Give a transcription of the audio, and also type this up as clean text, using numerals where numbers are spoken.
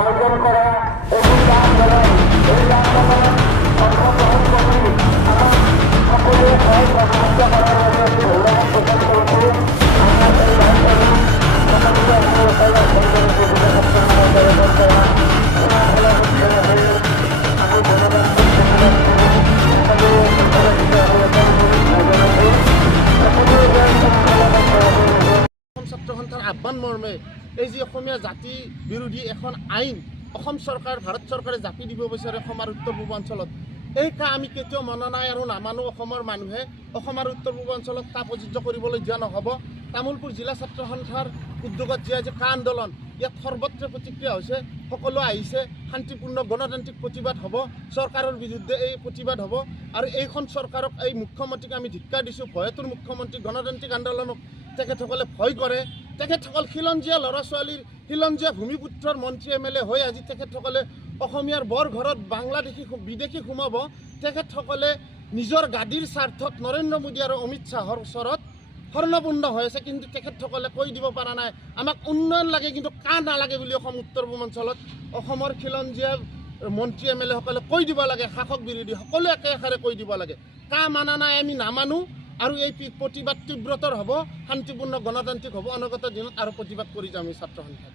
আয়োজন কৰা এবং আন্দোলন এই আন্দোলন অংশগ্ৰহণ কৰে সকলে সহযোগিতা কৰাৰ জন্য ধন্যবাদ প্ৰকাশ কৰছি। আমৰা এই ছাত্ৰ সন্থাৰ আহ্বান মৰ্মে এই যে অসমীয়া জাতি বিৰোধী এখন আইন অসম চৰকাৰ ভাৰত চৰকাৰে জাপি দিব বিচাৰে অসম আৰু উত্তৰ পূৰ্বাঞ্চলত, এই কা আমি কেতিয়াও মনা নাই আৰু নামানো। অসমৰ মানুহে অসম আৰু উত্তৰ পূৰ্বাঞ্চলত কা প্ৰযোজ্য কৰিবলৈ দিয়া নহ'ব। তামোলপুৰ জিলা ছাত্ৰ সন্থাৰ উদ্যোগত যি আজি কা আন্দোলন, ইয়াত সৰ্বত্ৰ প্ৰতিক্ৰিয়া হৈছে, সকলো আহিছে, শান্তিপূৰ্ণ গণতান্ত্ৰিক প্ৰতিবাদ হ'ব, চৰকাৰৰ বিৰুদ্ধে এই প্ৰতিবাদ হ'ব। আৰু এইখন চৰকাৰক, এই মুখ্যমন্ত্ৰীক আমি ধিক্কাৰ দিছোঁ। ভয়টোৰ মুখ্যমন্ত্ৰী গণতান্ত্ৰিক আন্দোলনক তেখেতসকলে ভয় কৰে। তেখেতসকল খিলঞ্জীয়া ল'ৰা ছোৱালীৰ, খিলঞ্জীয়া ভূমিপুত্ৰৰ মন্ত্ৰী MLA হৈ আজি তেখেতসকলে অসমীয়াৰ বৰ ঘৰত বাংলাদেশী বিদেশী সোমাব। তেখেতসকলে নিজৰ গাদীৰ স্বাৰ্থত নৰেন্দ্ৰ মোদী আৰু অমিত শ্বাহৰ ওচৰত শৰণাপন্ন হৈ আছে, কিন্তু তেখেতসকলে কৈ দিব পৰা নাই আমাক উন্নয়ন লাগে কিন্তু কা নালাগে বুলি। অসম উত্তৰ পূৰ্বাঞ্চলত অসমৰ খিলঞ্জীয়া মন্ত্ৰী MLA সকলে কৈ দিব লাগে, শাসক বিৰোধী সকলোৱে একেষাৰে কৈ দিব লাগে কা মানা নাই, আমি নামানো। আৰু এই প্ৰতিবাদ তীব্ৰতৰ হ'ব, শান্তিপূৰ্ণ গণতান্ত্ৰিক হ'ব। অনাগত দিনত আৰু প্ৰতিবাদ কৰি যাম এই ছাত্ৰ সন্থাত।